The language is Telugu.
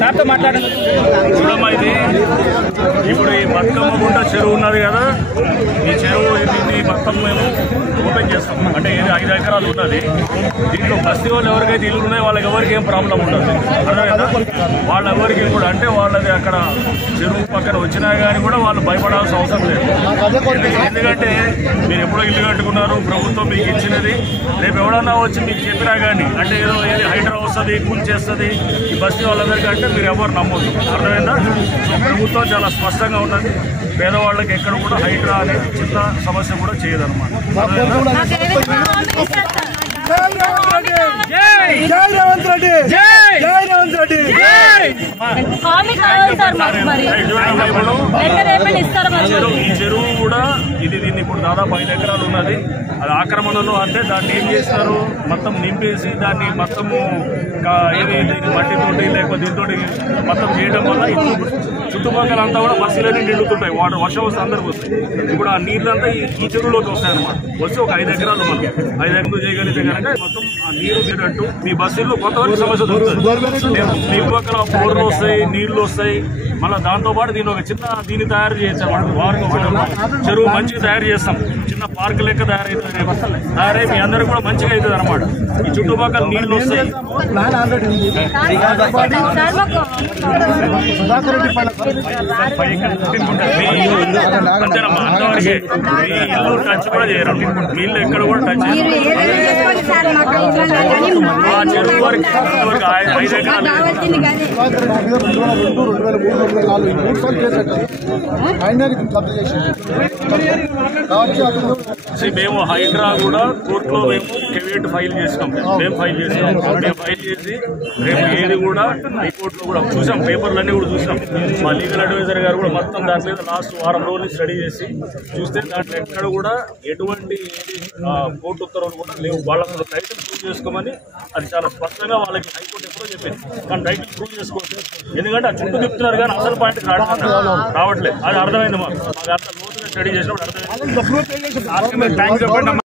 సార్తో మాట్లాడండి. చూడమ్మా, ఇది ఇప్పుడు ఈ బతుకమ్మ గుంట చెరువు ఉన్నది కదా, ఈ చెరువు దీన్ని మొత్తం మేము ఓపెన్ చేస్తాం. అంటే ఇది 5 ఎకరాలు ఉన్నది. దీంట్లో బస్తీ వాళ్ళు ఎవరికైతే ఇల్లు ఉన్నాయో వాళ్ళకి ఎవరికి ఏం ప్రాబ్లం ఉండదు. అర్థమైందా? వాళ్ళ ఎవరికి కూడా అంటే వాళ్ళది అక్కడ చెరువు పక్కన వచ్చినా కానీ కూడా వాళ్ళు భయపడాల్సిన అవసరం లేదు. ఎందుకంటే మీరు ఎప్పుడో ఇల్లు కట్టుకున్నారు, ప్రభుత్వం మీకు ఇచ్చినది. రేపు ఎవడన్నా వచ్చి మీకు చెప్పినా కానీ అంటే ఏదో ఏది హైడ్రా వస్తుంది, కూల్చేస్తుంది ఈ బస్తీ వాళ్ళందరికీ అంటే మీరు ఎవరు నమ్మొద్దు. అర్థమైందా? సో ప్రభుత్వం చాలా స్పష్టంగా ఉన్నది. పేదవాళ్ళకి ఎక్కడ కూడా హైడ్రా అనే చిన్న సమస్య కూడా చేయదన్నమాట. ఈ చెరువు కూడా దీన్ని ఇప్పుడు దాదాపు 5 ఎకరాలు ఉన్నది. అది ఆక్రమణలో అంటే దాన్ని ఏం చేస్తారు, మొత్తం నింపేసి దాన్ని మొత్తము మట్టితోటి లేకపోతే దీంతో మొత్తం చేయడం వల్ల ఇప్పుడు చుట్టుపక్కల అంతా కూడా బస్సులన్నీ నిండుతుంటాయి. వాటర్ వర్షం వస్తే అందరికి వస్తాయి. ఇప్పుడు ఆ నీళ్ళంతా ఈ చెరువులోకి వస్తాయి అన్నమాట. వచ్చి ఒక 5 ఎకరాలు మనకి 5 ఎకరాలు చేయగలిగితే కనుక మొత్తం ఆ నీరు తినట్టు మీ బస్సుల్లో కొంతవరకు సమస్య దొరుకుతుంది. మీ పక్కల బోర్లు వస్తాయి, నీళ్లు వస్తాయి. మళ్ళీ దాంతోపాటు దీన్ని తయారు చేయొచ్చు అన్నమాట. చెరువు మంచిగా తయారు చేస్తాం. చిన్న పార్క్ లెక్క తయారై మీ అందరికి కూడా మంచిగా అవుతుంది అనమాట. ఈ చుట్టుపక్కల నీళ్లు వస్తాయి. అంతేనమ్మా, అంతవరకే. మీ ఇల్లు టచ్ కూడా చేయరు, నీళ్ళు ఎక్కడ కూడా టచ్ చేయరు. ఆ చెరువు వరకు 5 ఎకరాలు మేము హైడ్రా కూడా కోర్టులో మేము కెవియేట్ ఫైల్ చేసినాం. మేము ఫైల్ చేసినాం. మేము ఫైల్ చేసి రేపు ఏది కూడా హైకోర్టులో కూడా చూసాం, పేపర్లన్నీ కూడా చూసాం. మా లీగల్ అడ్వైజర్ గారు కూడా మొత్తం దాని మీద లాస్ట్ వారం రోజులు స్టడీ చేసి చూస్తే దాంట్లో ఎక్కడ కూడా ఎటువంటి కోర్టు ఉత్తర్వులు కూడా లేవు. వాళ్ళకు టైటిల్ ప్రూవ్ చేసుకోమని అది చాలా స్పష్టంగా వాళ్ళకి హైకోర్టు ఎప్పుడో చెప్పింది. కానీ టైటిల్ ప్రూవ్ చేసుకోవచ్చు. ఎందుకంటే ఆ చుట్టూ తిప్పుతున్నారు కానీ అసలు పాయింట్కి రావట్లేదు. అది అర్థమైంది. మాకు అంత లోతుగా స్టడీ చేసినప్పుడు అర్థమైంది. థ్యాంక్స్ చెప్పండి.